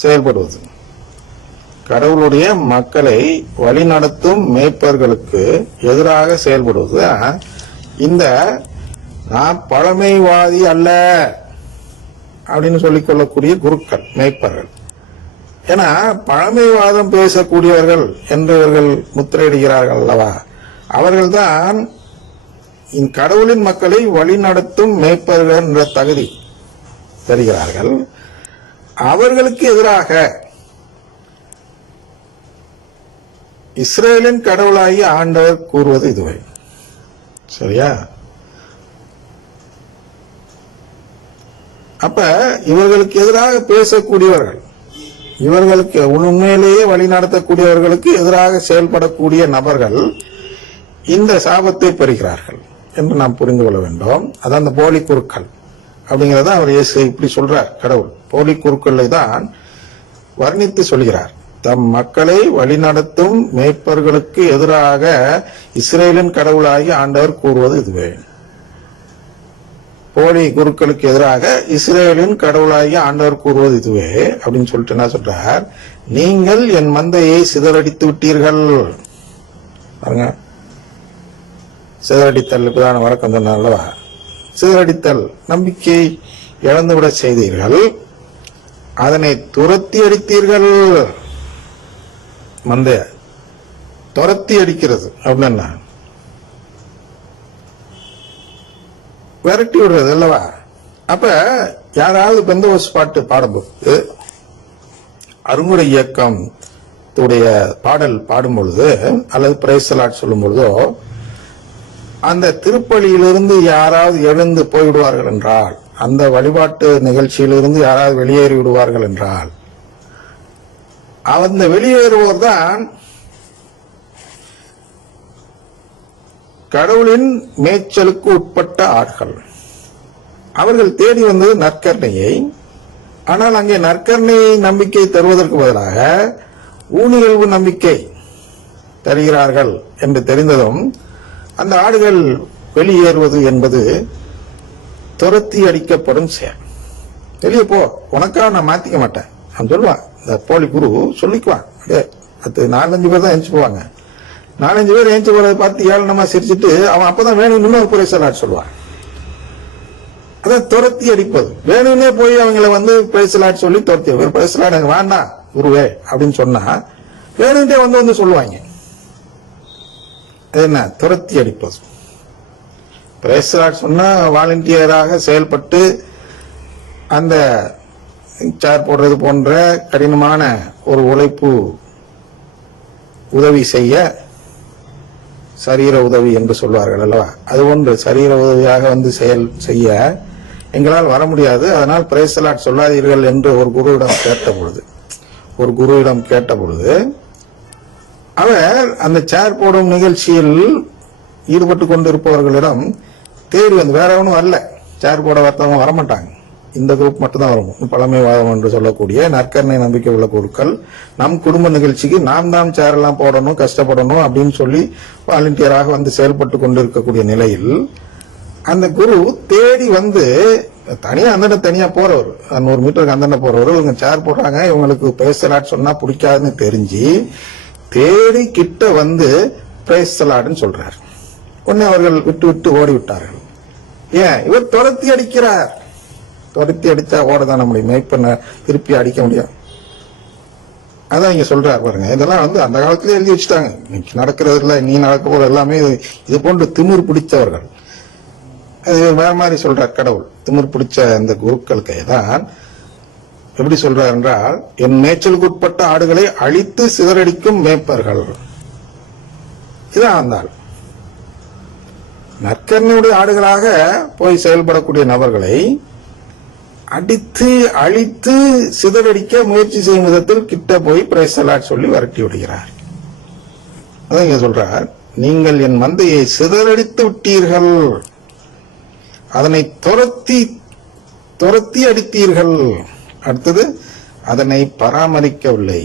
செயல்படுவது. கடவுளுடைய மக்களை வழிநடத்தும் மேய்ப்பர்களுக்கு எதிராக செயல்படுவது. இந்த நான் பழமைவாதி அல்ல அப்படின்னு சொல்லிக் கொள்ளக்கூடிய குருக்கள், மேய்ப்பர்கள். ஏன்னா பழமைவாதம் பேசக்கூடியவர்கள் என்று இவர்கள் முத்திரையிடுகிறார்கள் அல்லவா, அவர்கள்தான் கடவுளின் மக்களை வழிநடத்தும் மேய்ப்பர்கள் என்ற தகுதி பெறுகிறார்கள். அவர்களுக்கு எதிராக இஸ்ரேலின் கடவுளாகி ஆண்டவர் கூறுவது இதுவே. சரியா? அப்ப இவர்களுக்கு எதிராக பேசக்கூடியவர்கள், இவர்களுக்கு உண்மையிலேயே வழி நடத்தக்கூடியவர்களுக்கு எதிராக செயல்படக்கூடிய நபர்கள் இந்த சாபத்தை பெறுகிறார்கள் என்று நாம் புரிந்து கொள்ள வேண்டும். அதான் அந்த போலி குருக்கள் அப்படிங்கறத அவர் இயேசு இப்படி சொல்றார். கடவுள் போலி குருக்களை தான் வர்ணித்து சொல்கிறார். தம் மக்களை வழிநடத்தும் மேய்ப்பர்களுக்கு எதிராக இஸ்ரேலின் கடவுளாகி ஆண்டவர் கூறுவது இதுவே. போலி குருக்களுக்கு எதிராக இஸ்ரேலின் கடவுளாகி ஆண்டவர் கூறுவது இதுவே அப்படின்னு சொல்லிட்டு என்ன சொல்றார், நீங்கள் என் மந்தையை சிதறடித்து விட்டீர்கள். பாருங்க, சிதறடித்தல் இப்பதான வழக்கம் சொன்ன அல்லவா, சிதறடித்தல் நம்பிக்கை இழந்துவிட செய்தீர்கள், அதனை துரத்தி அடித்தீர்கள். மந்தைய துரத்தி அடிக்கிறது அப்படின்னா விரட்டி விடுறது அல்லவா. அப்ப யாராவது பெந்தகோஸ்து பாட்டு பாடும்போது, அருங்குடை இயக்கம் பாடல் பாடும் பொழுது அல்லது பிரைஸ் தி லார்ட் சொல்லும் பொழுதோ, அந்த திருப்பலியிலிருந்து யாராவது எழுந்து போய்விடுவார்கள் என்றால், அந்த வழிபாட்டு நிகழ்ச்சியிலிருந்து யாராவது வெளியேறி விடுவார்கள் என்றால், அந்த வெளியேறுவோர் தான் கடவுளின் மேய்ச்சலுக்கு உட்பட்ட ஆட்கள். அவர்கள் தேடி வந்தது நற்கருணையை. ஆனால் அங்கே நற்கருணை நம்பிக்கை தருவதற்கு பதிலாக ஊனியல்பு நம்பிக்கை தருகிறார்கள் என்று தெரிந்ததும் அந்த ஆடுகள் வெளியேறுவது என்பது துரத்தி அடிக்கப்படும் செயல். வெளியே போ, உனக்காக நான் மாத்திக்க மாட்டேன் அவன் சொல்லுவான். இந்த போலி குரு சொல்லிக்குவான். அது 4-5 பேர் தான் எந்திச்சு போவாங்க. 4-5 பேர் எந்திச்சு போறதை பார்த்து ஏளனமா சிரிச்சுட்டு அவன் அப்பதான் வேணும் இன்னொரு பிரைஸ் தி லார்ட் சொல்லுவான். அதான் துரத்தி அடிப்பது. வேணும்னே போய் அவங்களை பிரைஸ் தி லார்ட் சொல்லி துரத்தி, ஒரு பிரைஸ் தி லார்ட் எனக்கு வேண்டாம் குருவே அப்படின்னு சொன்னா வேணும்ட்டே வந்து சொல்லுவாங்க. என்ன துரத்தி அடிப்பது. பிரைஸ் தி லார்ட் சொன்னா வாலண்டியராக செயல்பட்டு அந்த சேர் போடுறது போன்ற கடினமான ஒரு உழைப்பு உதவி செய்ய, சரீர உதவி என்று சொல்வார்கள் அல்லவா, அது ஒன்று சரீர உதவியாக செயல் செய்ய எங்களால் வர முடியாது, அதனால் பிரைஸ் தி லார்ட் சொல்லாதீர்கள் என்று ஒரு குருவிடம் கேட்ட பொழுது அவர் அந்த சேர் போடும் நிகழ்ச்சியில் ஈடுபட்டு கொண்டிருப்பவர்களிடம் தேடி வேற ஒன்றும் வரல, சேர் போட வரத்தவங்க வரமாட்டாங்க, இந்த குரூப் மட்டும் தான் வரும். பழமைவாதம் என்று சொல்லக்கூடிய நற்கருணை நம்பிக்கை உள்ள குருக்கள் நம் குடும்ப நிகழ்ச்சிக்கு நாம் தான் சேர் எல்லாம் போடணும், கஷ்டப்படணும் அப்படின்னு சொல்லி வாலண்டியராக செயல்பட்டு கொண்டிருக்கக்கூடிய நிலையில் அந்த குரு தேடி தனியா தனியா போறவர், 100 மீட்டருக்கு அந்தண்ட போறவர், இவங்க சேர் போடுறாங்க, இவங்களுக்கு பிரைஸ் தி லார்ட் சொன்னா பிடிக்காதுன்னு தெரிஞ்சு தேடி கிட்ட பிரைஸ் தி லார்ட்னு சொல்றார். உடனே அவர்கள் விட்டு ஓடி விட்டார்கள். ஏன்? இவர் துரத்தி அடிக்கிறார். துரத்தி அடிச்சா ஓடதான் முடியும், மேய்ப்பண்ண திருப்பி அடிக்க முடியும். அதான் இங்க சொல்றாரு பாருங்க. இதெல்லாம் அந்த காலத்திலே எழுதி வச்சுட்டாங்க. இன்னைக்கு நடக்கிறதுல நீ நடக்க போற எல்லாமே இது போன்று திமிர் பிடித்தவர்கள். வேற மாதிரி சொல்றார் கடவுள். திமிர் பிடிச்ச இந்த குருக்களுக்கு தான் எப்படி சொல்றார் என்றால், என் மேய்ச்சலுக்கு உட்பட்ட ஆடுகளை அழித்து சிதறடிக்கும் மேய்ப்பர்கள். இதான் வந்தால் நற்கருணையுடைய ஆடுகளாக போய் செயல்படக்கூடிய நபர்களை அடித்து அழித்து சிதறடிக்க முயற்சி செய்யும் விதத்தில் கிட்ட போய் பிரைஸ் தி லார்ட் சொல்லி விரட்டி விடுகிறார். அதான் இங்க சொல்றார், நீங்கள் என் மந்தையை சிதறடித்து விட்டீர்கள், அதனை துரத்தி அடித்தீர்கள். அடுத்தது, அதனை பராமரிக்கவில்லை.